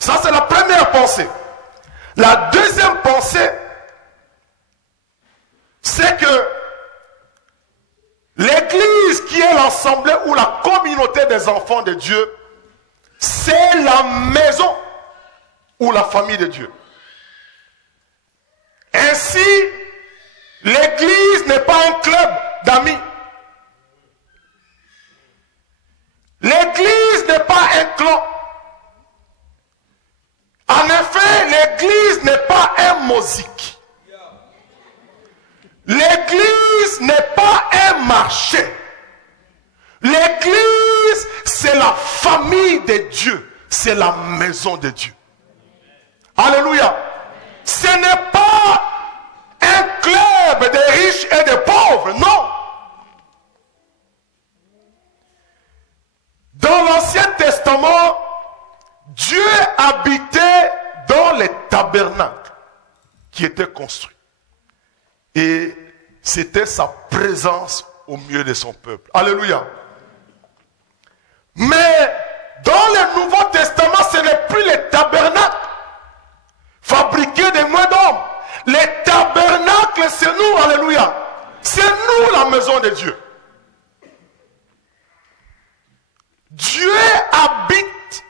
Ça, c'est la première pensée. La deuxième pensée, c'est que l'église qui est l'assemblée ou la communauté des enfants de Dieu, c'est la maison ou la famille de Dieu. Ainsi, l'église n'est pas un club d'amis. L'église n'est pas un clan. En effet, l'église n'est pas un mosaïque. L'église n'est pas un marché. L'église, c'est la famille de Dieu. C'est la maison de Dieu. Alléluia. Ce n'est pas un club de riches et de pauvres, non. Dans l'Ancien Testament, Dieu habitait dans les tabernacles qui étaient construits. Et c'était sa présence au milieu de son peuple. Alléluia. Mais dans le Nouveau Testament, ce n'est plus les tabernacles fabriqués des mains d'hommes. Les tabernacles, c'est nous, alléluia. C'est nous la maison de Dieu. Dieu habite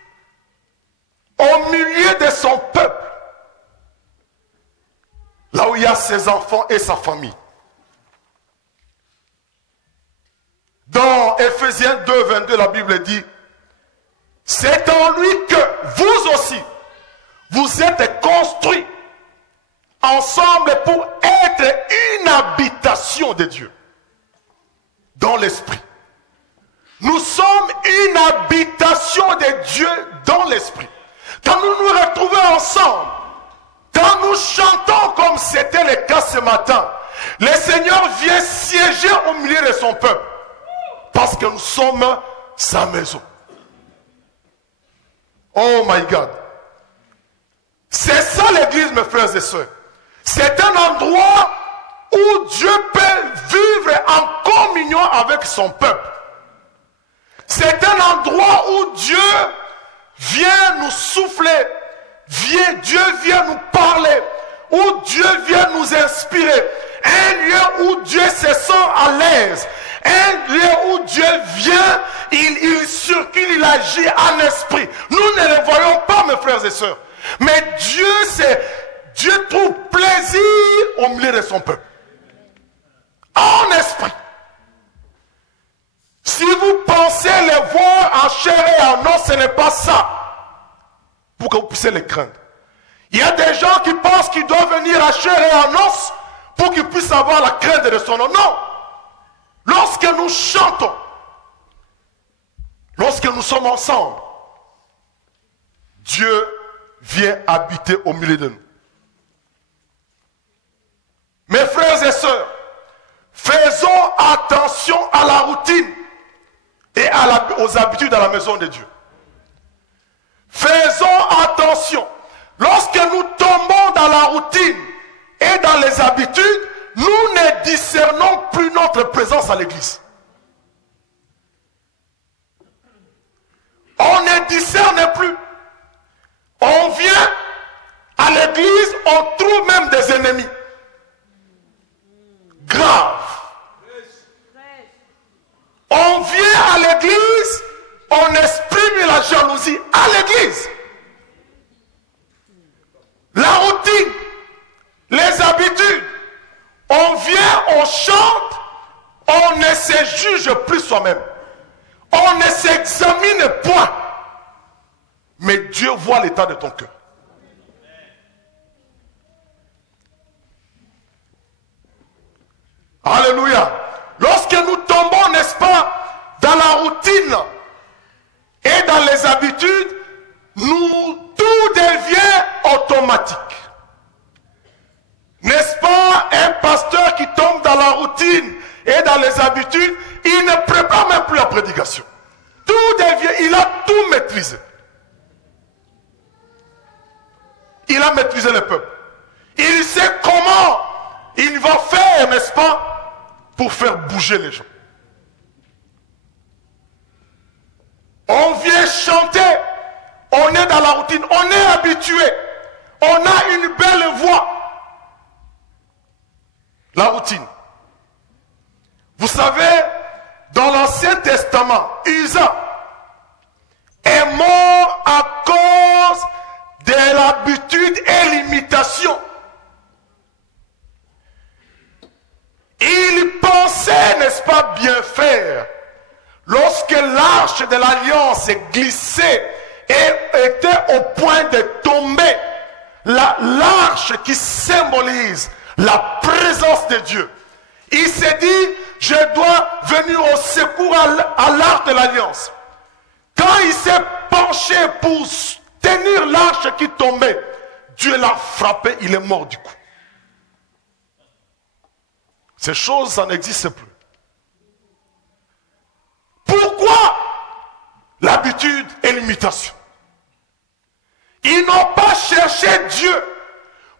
au milieu de son peuple. Là où il y a ses enfants et sa famille. Dans Ephésiens 2, 22, la Bible dit, c'est en lui que vous aussi, vous êtes construits ensemble pour être une habitation de Dieu dans l'esprit. Nous sommes une habitation de Dieu dans l'esprit. Quand nous nous retrouvons ensemble, quand nous chantons comme c'était le cas ce matin, le Seigneur vient siéger au milieu de son peuple. Parce que nous sommes sa maison. Oh my God. C'est ça l'église, mes frères et sœurs. C'est un endroit où Dieu peut vivre en communion avec son peuple. C'est un endroit où Dieu vient nous souffler. Dieu vient nous parler. Où Dieu vient nous inspirer. Un lieu où Dieu se sent à l'aise. Un lieu où Dieu vient, il circule, il agit en esprit. Nous ne le voyons pas, mes frères et sœurs. Mais Dieu trouve plaisir au milieu de son peuple. En esprit. Si vous pensez les voir en chair et en os, ce n'est pas ça. Pour que vous puissiez les craindre. Il y a des gens qui pensent qu'ils doivent venir en chair et en os pour qu'ils puissent avoir la crainte de son nom. Non. Lorsque nous chantons, lorsque nous sommes ensemble, Dieu vient habiter au milieu de nous. Mes frères et sœurs, faisons attention à la routine et aux habitudes à la maison de Dieu. Faisons attention. Lorsque nous tombons dans la routine et dans les habitudes, nous ne discernons plus notre présence à l'église. On ne discerne plus. On vient à l'église, on trouve même des ennemis. Grave. On vient à l'église, on exprime la jalousie à l'église. La routine, les habitudes. On vient, on chante, on ne se juge plus soi-même. On ne s'examine point. Mais Dieu voit l'état de ton cœur. Alléluia. Lorsque nous tombons, n'est-ce pas, dans la routine et dans les habitudes, tout devient automatique. N'est-ce pas, un pasteur qui tombe dans la routine et dans les habitudes, il ne prépare même plus la prédication. Tout devient, il a tout maîtrisé. Il a maîtrisé le peuple. Il sait comment il va faire, n'est-ce pas, pour faire bouger les gens. On vient chanter, On est dans la routine, on est habitué. On a une belle voix. La routine. Vous savez, dans l'Ancien Testament, Uza est mort à cause de l'habitude et l'imitation. Il pensait, n'est-ce pas, bien faire. Lorsque l'arche de l'alliance glissait et était au point de tomber, l'arche qui symbolise la présence de Dieu, il s'est dit, je dois venir au secours à l'arche de l'alliance. Quand il s'est penché pour tenir l'arche qui tombait, Dieu l'a frappé, il est mort du coup. Ces choses, ça n'existe plus. Pourquoi l'habitude et l'imitation? Ils n'ont pas cherché Dieu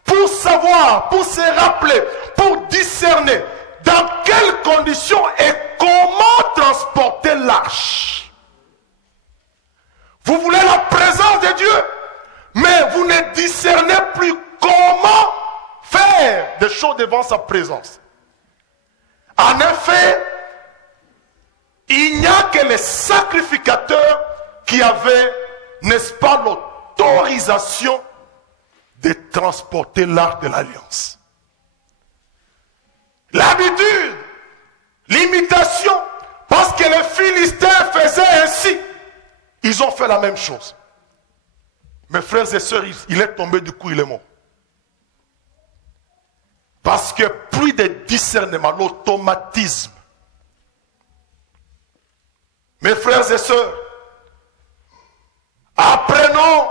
pour savoir, pour se rappeler, pour discerner dans quelles conditions et comment transporter l'arche. Vous voulez la présence de Dieu, mais vous ne discernez plus comment faire des choses devant sa présence. En effet, il n'y a que les sacrificateurs qui avaient, n'est-ce pas, l'autorisation de transporter l'arche de l'alliance. L'habitude, l'imitation, parce que les Philistins faisaient ainsi, ils ont fait la même chose. Mes frères et sœurs, il est tombé du coup, il est mort. Parce que plus de discernement, l'automatisme. Mes frères et sœurs, apprenons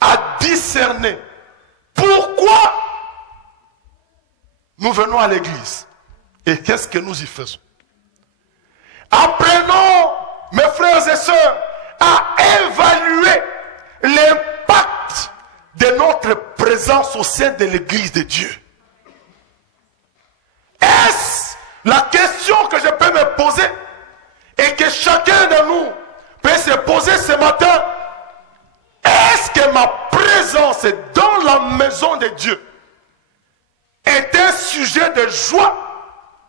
à discerner pourquoi nous venons à l'église et qu'est-ce que nous y faisons. Apprenons, mes frères et sœurs, à évaluer l'impact de notre présence au sein de l'église de Dieu. Est-ce la question que je peux me poser et que chacun de nous peut se poser ce matin? Est-ce que ma présence dans la maison de Dieu est un sujet de joie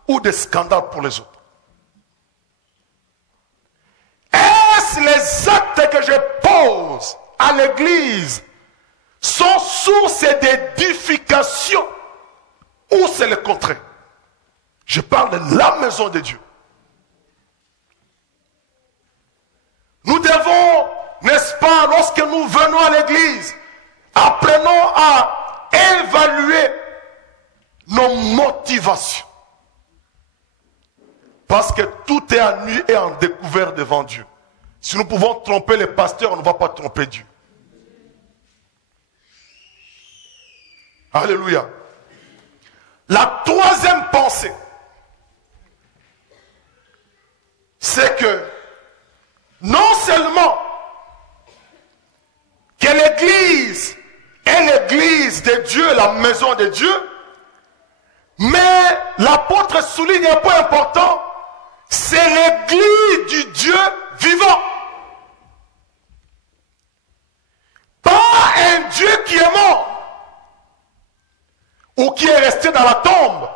ou de scandale pour les autres? Est-ce les actes que je pose à l'église sont source d'édification ou c'est le contraire? Je parle de la maison de Dieu. Nous devons, n'est-ce pas, lorsque nous venons à l'église, apprenons à évaluer nos motivations. Parce que tout est à nu et en découvert devant Dieu. Si nous pouvons tromper les pasteurs, on ne va pas tromper Dieu. Alléluia. La troisième pensée, c'est que non seulement que l'église est l'église de Dieu, la maison de Dieu, mais l'apôtre souligne un point important, c'est l'église du Dieu vivant. Pas un Dieu qui est mort ou qui est resté dans la tombe,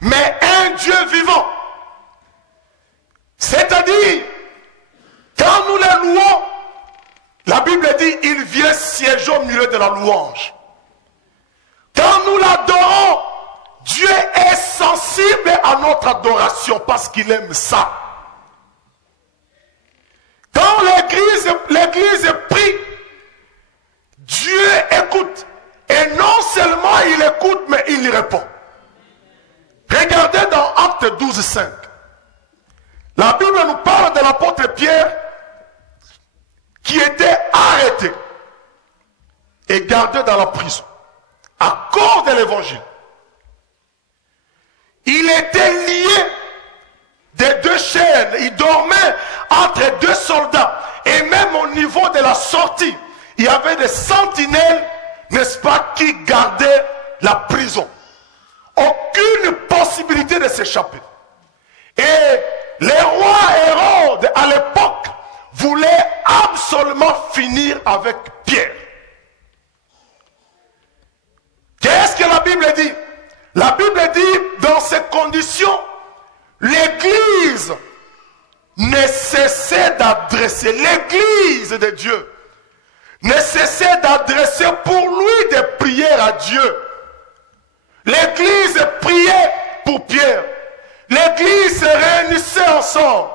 mais un Dieu vivant. C'est-à-dire, quand nous les louons, la Bible dit, il vient siéger au milieu de la louange. Quand nous l'adorons, Dieu est sensible à notre adoration parce qu'il aime ça. Quand l'église prie, Dieu écoute. Et non seulement il écoute, mais il y répond. Regardez dans Actes 12, 5. La Bible nous parle de l'apôtre Pierre qui était arrêté et gardé dans la prison à cause de l'évangile. Il était lié des deux chaînes. Il dormait entre deux soldats. Et même au niveau de la sortie, il y avait des sentinelles, n'est-ce pas, qui gardaient la prison. Aucune possibilité de s'échapper. Et les rois Hérode, à l'époque, voulait absolument finir avec Pierre. Qu'est-ce que la Bible dit? La Bible dit, dans ces conditions, l'Église ne cessait d'adresser, l'Église de Dieu, ne cessait d'adresser pour lui des prières à Dieu. L'Église priait pour Pierre. L'Église se réunissait ensemble.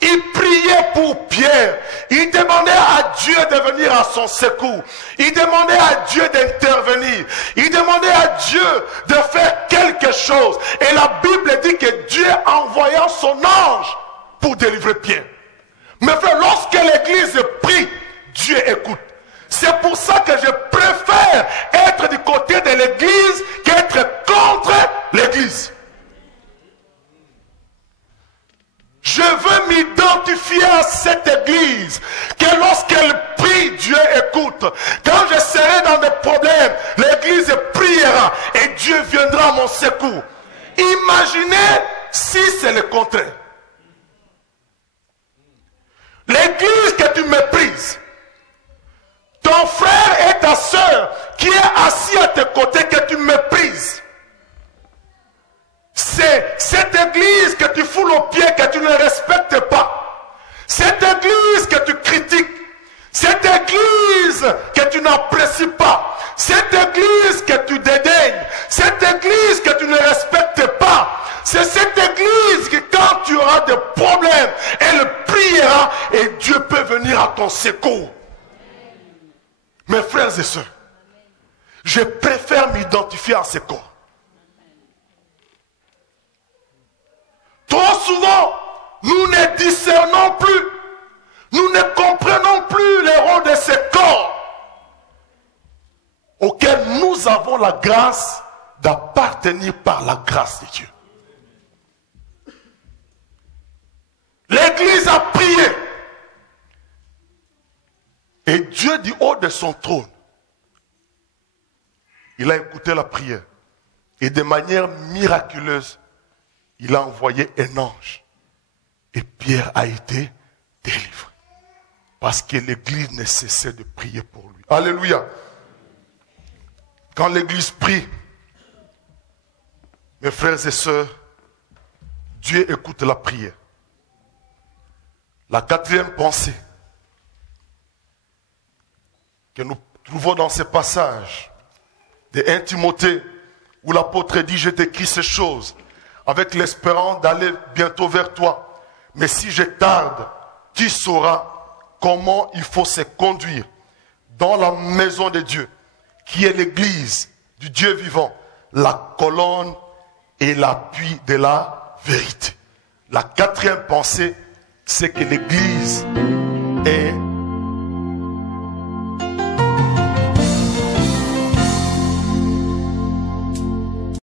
Il priait pour Pierre. Il demandait à Dieu de venir à son secours. Il demandait à Dieu d'intervenir. Il demandait à Dieu de faire quelque chose. Et la Bible dit que Dieu envoya son ange pour délivrer Pierre. Mais frère, lorsque l'Église prie, Dieu écoute. C'est pour ça que je préfère être du côté de l'Église qu'être contre l'Église. Je veux m'identifier à cette Église, que lorsqu'elle prie, Dieu écoute. Quand je serai dans des problèmes, l'Église priera et Dieu viendra à mon secours. Imaginez si c'est le contraire. L'Église que tu méprises, ton frère et ta soeur qui est assis à tes côtés que tu méprises, c'est cette Église que tu foules aux pieds, que tu ne respectes pas. Cette Église que tu critiques. Cette Église que tu n'apprécies pas. Cette Église que tu dédaignes. Cette Église que tu ne respectes pas. C'est cette Église que quand tu auras des problèmes, elle priera et Dieu peut venir à ton secours. Mes frères et sœurs, je préfère m'identifier à ce corps. Trop souvent, nous ne discernons plus, nous ne comprenons plus les rôles de ce corps auquel nous avons la grâce d'appartenir par la grâce de Dieu. L'Église a prié. Et Dieu du haut de son trône, il a écouté la prière. Et de manière miraculeuse, il a envoyé un ange. Et Pierre a été délivré. Parce que l'Église ne cessait de prier pour lui. Alléluia. Quand l'Église prie, mes frères et sœurs, Dieu écoute la prière. La quatrième pensée que nous trouvons dans ce passage de 1 Timothée, où l'apôtre dit, je t'écris ces choses avec l'espérance d'aller bientôt vers toi. Mais si je tarde, tu sauras comment il faut se conduire dans la maison de Dieu, qui est l'église du Dieu vivant, la colonne et l'appui de la vérité. La quatrième pensée, c'est que l'église est